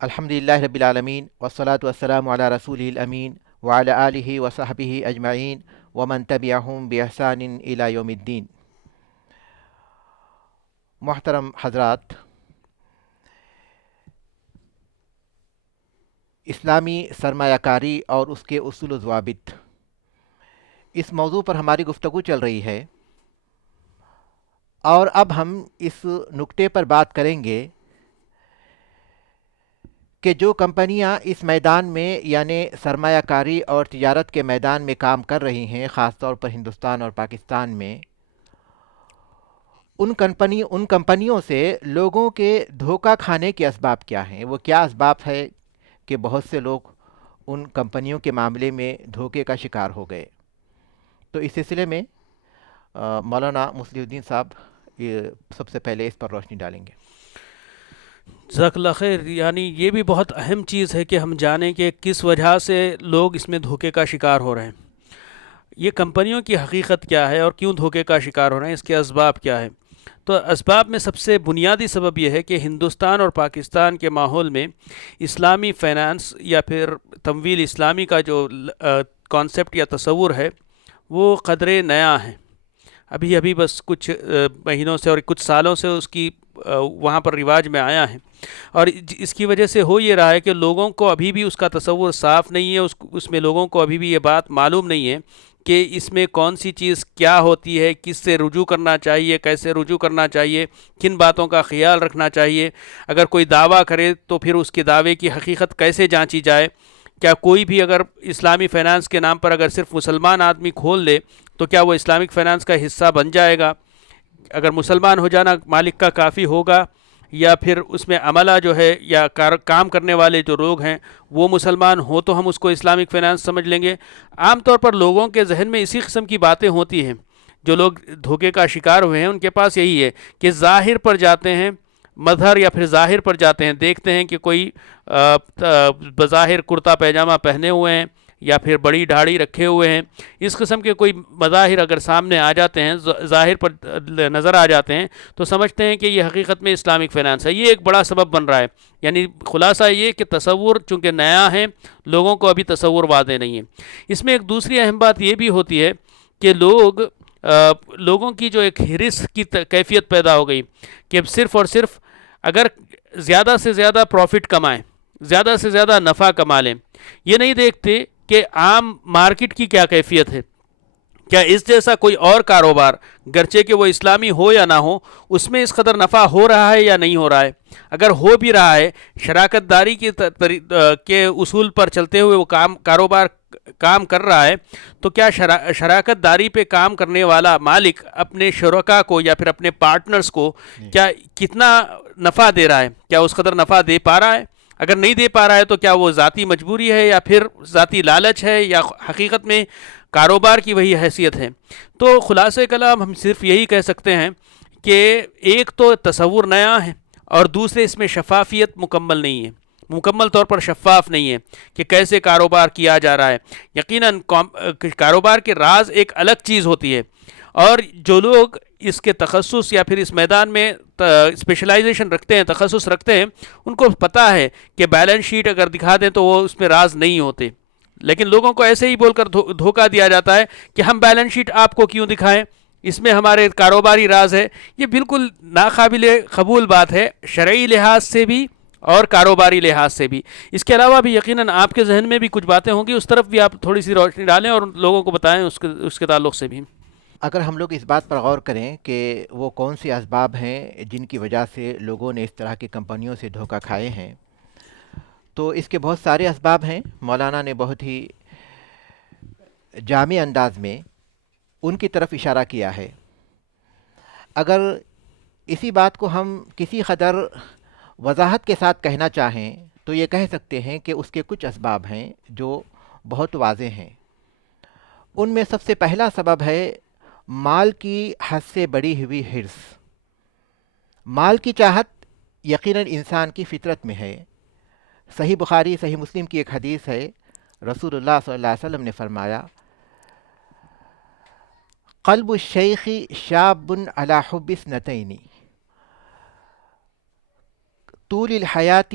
الحمدللہ رب العالمین والصلاة والسلام علی رسولہ الامین وعلی آلہ وصحبہ اجمعین ومن تبعہم بإحسان الی یوم الدین۔ محترم حضرات، اسلامی سرمایہ کاری اور اس کے اصول و ضوابط، اس موضوع پر ہماری گفتگو چل رہی ہے، اور اب ہم اس نکتے پر بات کریں گے کہ جو کمپنیاں اس میدان میں یعنی سرمایہ کاری اور تجارت کے میدان میں کام کر رہی ہیں، خاص طور پر ہندوستان اور پاکستان میں، ان کمپنیوں سے لوگوں کے دھوکہ کھانے کے اسباب کیا ہیں؟ وہ کیا اسباب ہے کہ بہت سے لوگ ان کمپنیوں کے معاملے میں دھوکے کا شکار ہو گئے؟ تو اس سلسلے میں مولانا مصلح الدین صاحب یہ سب سے پہلے اس پر روشنی ڈالیں گے۔ جزاک اللہ خیر۔ یعنی یہ بھی بہت اہم چیز ہے کہ ہم جانیں کہ کس وجہ سے لوگ اس میں دھوکے کا شکار ہو رہے ہیں، یہ کمپنیوں کی حقیقت کیا ہے اور کیوں دھوکے کا شکار ہو رہے ہیں، اس کے اسباب کیا ہے۔ تو اسباب میں سب سے بنیادی سبب یہ ہے کہ ہندوستان اور پاکستان کے ماحول میں اسلامی فائنانس یا پھر تمویل اسلامی کا جو کانسیپٹ یا تصور ہے وہ قدرے نیا ہے، ابھی بس کچھ مہینوں سے اور کچھ سالوں سے اس کی وہاں پر رواج میں آیا ہے، اور اس کی وجہ سے ہو یہ رہا ہے کہ لوگوں کو ابھی بھی اس کا تصور صاف نہیں ہے، اس میں لوگوں کو ابھی بھی یہ بات معلوم نہیں ہے کہ اس میں کون سی چیز کیا ہوتی ہے، کس سے رجوع کرنا چاہیے، کیسے رجوع کرنا چاہیے، کن باتوں کا خیال رکھنا چاہیے، اگر کوئی دعویٰ کرے تو پھر اس کے دعوے کی حقیقت کیسے جانچی جائے، کیا کوئی بھی اگر اسلامی فائنانس کے نام پر اگر صرف مسلمان آدمی کھول لے تو کیا وہ اسلامک فائنانس کا حصہ بن جائے گا؟ اگر مسلمان ہو جانا مالک کا کافی ہوگا، یا پھر اس میں عملہ جو ہے یا کام کرنے والے جو لوگ ہیں وہ مسلمان ہوں تو ہم اس کو اسلامک فائنانس سمجھ لیں گے؟ عام طور پر لوگوں کے ذہن میں اسی قسم کی باتیں ہوتی ہیں، جو لوگ دھوکے کا شکار ہوئے ہیں ان کے پاس یہی ہے کہ ظاہر پر جاتے ہیں، مظہر یا پھر ظاہر پر جاتے ہیں، دیکھتے ہیں کہ کوئی بظاہر کرتا پیجامہ پہنے ہوئے ہیں یا پھر بڑی داڑھی رکھے ہوئے ہیں، اس قسم کے کوئی مظاہر اگر سامنے آ جاتے ہیں، ظاہر پر نظر آ جاتے ہیں، تو سمجھتے ہیں کہ یہ حقیقت میں اسلامک فائنانس ہے۔ یہ ایک بڑا سبب بن رہا ہے، یعنی خلاصہ یہ کہ تصور چونکہ نیا ہے، لوگوں کو ابھی تصور واضح نہیں ہے۔ اس میں ایک دوسری اہم بات یہ بھی ہوتی ہے کہ لوگوں کی جو ایک ہرس کی کیفیت پیدا ہو گئی کہ صرف اور صرف اگر زیادہ سے زیادہ پروفٹ کمائیں، زیادہ سے زیادہ نفع کما لیں، یہ نہیں دیکھتے کہ عام مارکیٹ کی کیا کیفیت ہے، کیا اس جیسا کوئی اور کاروبار گرچہ کہ وہ اسلامی ہو یا نہ ہو اس میں اس قدر نفع ہو رہا ہے یا نہیں ہو رہا ہے۔ اگر ہو بھی رہا ہے، شراکت داری کے اصول پر چلتے ہوئے وہ کاروبار کام کر رہا ہے، تو کیا شراکت داری پہ کام کرنے والا مالک اپنے شرکا کو یا پھر اپنے پارٹنرز کو کیا کتنا نفع دے رہا ہے؟ کیا اس قدر نفع دے پا رہا ہے؟ اگر نہیں دے پا رہا ہے تو کیا وہ ذاتی مجبوری ہے یا پھر ذاتی لالچ ہے یا حقیقت میں کاروبار کی وہی حیثیت ہے؟ تو خلاصہ کلام ہم صرف یہی کہہ سکتے ہیں کہ ایک تو تصور نیا ہے، اور دوسرے اس میں شفافیت مکمل نہیں ہے، مکمل طور پر شفاف نہیں ہے کہ کیسے کاروبار کیا جا رہا ہے۔ یقیناً کاروبار کے راز ایک الگ چیز ہوتی ہے، اور جو لوگ اس کے تخصص یا پھر اس میدان میں اسپیشلائزیشن رکھتے ہیں، تخصص رکھتے ہیں، ان کو پتہ ہے کہ بیلنس شیٹ اگر دکھا دیں تو وہ اس میں راز نہیں ہوتے، لیکن لوگوں کو ایسے ہی بول کر دھوکہ دیا جاتا ہے کہ ہم بیلنس شیٹ آپ کو کیوں دکھائیں، اس میں ہمارے کاروباری راز ہے۔ یہ بالکل ناقابل قبول بات ہے، شرعی لحاظ سے بھی اور کاروباری لحاظ سے بھی۔ اس کے علاوہ بھی یقیناً آپ کے ذہن میں بھی کچھ باتیں ہوں گی، اس طرف بھی آپ تھوڑی سی روشنی ڈالیں اور لوگوں کو بتائیں اس کے تعلق سے بھی۔ اگر ہم لوگ اس بات پر غور کریں کہ وہ کون سے اسباب ہیں جن کی وجہ سے لوگوں نے اس طرح کی کمپنیوں سے دھوکہ کھائے ہیں، تو اس کے بہت سارے اسباب ہیں۔ مولانا نے بہت ہی جامع انداز میں ان کی طرف اشارہ کیا ہے۔ اگر اسی بات کو ہم کسی قدر وضاحت کے ساتھ کہنا چاہیں تو یہ کہہ سکتے ہیں کہ اس کے کچھ اسباب ہیں جو بہت واضح ہیں۔ ان میں سب سے پہلا سبب ہے مال کی حد سے بڑی ہوئی حرص۔ مال کی چاہت یقیناً انسان کی فطرت میں ہے۔ صحیح بخاری صحیح مسلم کی ایک حدیث ہے، رسول اللہ صلی اللہ علیہ وسلم نے فرمایا، قلب الشیخ شاب علی حب اثنتین، طول الحیات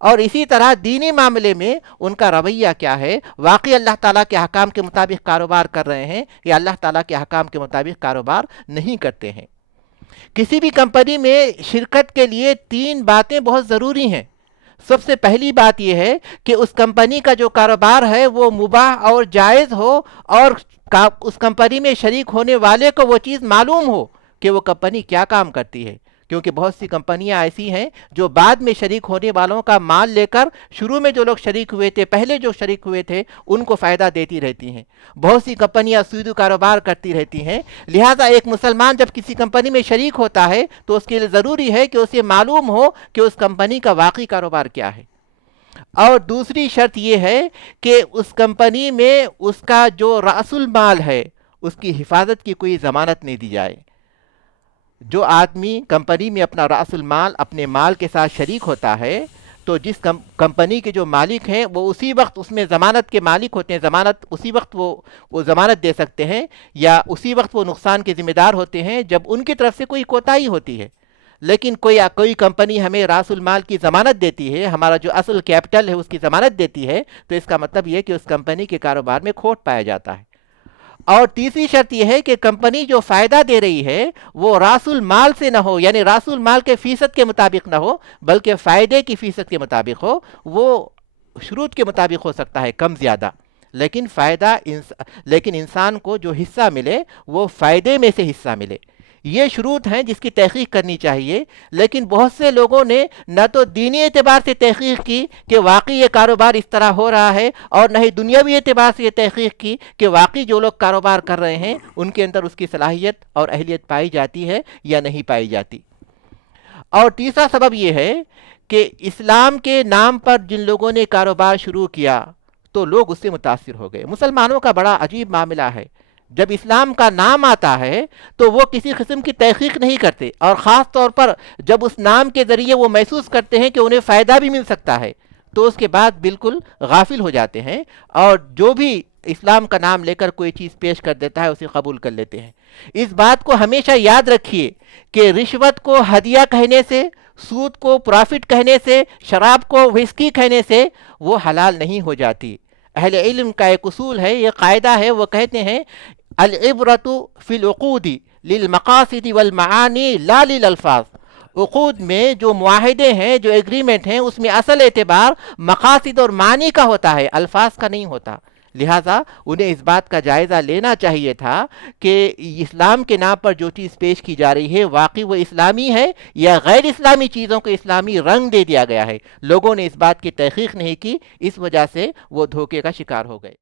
اور اسی طرح دینی معاملے میں ان کا رویہ کیا ہے، واقعی اللہ تعالیٰ کے احکام کے مطابق کاروبار کر رہے ہیں یا اللہ تعالیٰ کے احکام کے مطابق کاروبار نہیں کرتے ہیں۔ کسی بھی کمپنی میں شرکت کے لیے 3 باتیں بہت ضروری ہیں۔ سب سے پہلی بات یہ ہے کہ اس کمپنی کا جو کاروبار ہے وہ مباح اور جائز ہو، اور اس کمپنی میں شریک ہونے والے کو وہ چیز معلوم ہو کہ وہ کمپنی کیا کام کرتی ہے، کیونکہ بہت سی کمپنیاں ایسی ہیں جو بعد میں شریک ہونے والوں کا مال لے کر شروع میں جو لوگ شریک ہوئے تھے، پہلے جو شریک ہوئے تھے، ان کو فائدہ دیتی رہتی ہیں۔ بہت سی کمپنیاں سود کاروبار کرتی رہتی ہیں، لہٰذا ایک مسلمان جب کسی کمپنی میں شریک ہوتا ہے تو اس کے لیے ضروری ہے کہ اسے معلوم ہو کہ اس کمپنی کا واقعی کاروبار کیا ہے۔ اور دوسری شرط یہ ہے کہ اس کمپنی میں اس کا جو رأس المال ہے اس کی حفاظت کی کوئی ضمانت نہیں دی جائے۔ جو آدمی کمپنی میں اپنا رأس المال اپنے مال کے ساتھ شریک ہوتا ہے تو جس کمپنی کے جو مالک ہیں وہ اسی وقت اس میں ضمانت کے مالک ہوتے ہیں، ضمانت اسی وقت وہ ضمانت دے سکتے ہیں، یا اسی وقت وہ نقصان کے ذمہ دار ہوتے ہیں جب ان کی طرف سے کوئی کوتاہی ہوتی ہے۔ لیکن کوئی کمپنی ہمیں رأس المال کی ضمانت دیتی ہے، ہمارا جو اصل کیپٹل ہے اس کی ضمانت دیتی ہے، تو اس کا مطلب یہ ہے کہ اس کمپنی کے کاروبار میں کھوٹ پایا جاتا ہے۔ اور تیسری شرط یہ ہے کہ کمپنی جو فائدہ دے رہی ہے وہ رأس المال سے نہ ہو، یعنی رأس المال کے فیصد کے مطابق نہ ہو، بلکہ فائدے کی فیصد کے مطابق ہو۔ وہ شروط کے مطابق ہو سکتا ہے کم زیادہ، لیکن انسان کو جو حصہ ملے وہ فائدے میں سے حصہ ملے۔ یہ شروط ہیں جس کی تحقیق کرنی چاہیے، لیکن بہت سے لوگوں نے نہ تو دینی اعتبار سے تحقیق کی کہ واقعی یہ کاروبار اس طرح ہو رہا ہے، اور نہ ہی دنیاوی اعتبار سے یہ تحقیق کی کہ واقعی جو لوگ کاروبار کر رہے ہیں ان کے اندر اس کی صلاحیت اور اہلیت پائی جاتی ہے یا نہیں پائی جاتی۔ اور تیسرا سبب یہ ہے کہ اسلام کے نام پر جن لوگوں نے کاروبار شروع کیا تو لوگ اس سے متاثر ہو گئے۔ مسلمانوں کا بڑا عجیب معاملہ ہے، جب اسلام کا نام آتا ہے تو وہ کسی قسم کی تحقیق نہیں کرتے، اور خاص طور پر جب اس نام کے ذریعے وہ محسوس کرتے ہیں کہ انہیں فائدہ بھی مل سکتا ہے تو اس کے بعد بالکل غافل ہو جاتے ہیں، اور جو بھی اسلام کا نام لے کر کوئی چیز پیش کر دیتا ہے اسے قبول کر لیتے ہیں۔ اس بات کو ہمیشہ یاد رکھیے کہ رشوت کو ہدیہ کہنے سے، سود کو پرافٹ کہنے سے، شراب کو وhisky کہنے سے وہ حلال نہیں ہو جاتی۔ اہل علم کا ایک اصول ہے، یہ قاعدہ ہے، وہ کہتے ہیں العبرۃ فی العقود للمقاصد والمعانی لا للالفاظ۔ عقود میں جو معاہدے ہیں، جو ایگریمنٹ ہیں، اس میں اصل اعتبار مقاصد اور معنی کا ہوتا ہے، الفاظ کا نہیں ہوتا۔ لہٰذا انہیں اس بات کا جائزہ لینا چاہیے تھا کہ اسلام کے نام پر جو چیز پیش کی جا رہی ہے واقعی وہ اسلامی ہے یا غیر اسلامی چیزوں کو اسلامی رنگ دے دیا گیا ہے۔ لوگوں نے اس بات کی تحقیق نہیں کی، اس وجہ سے وہ دھوکے کا شکار ہو گئے۔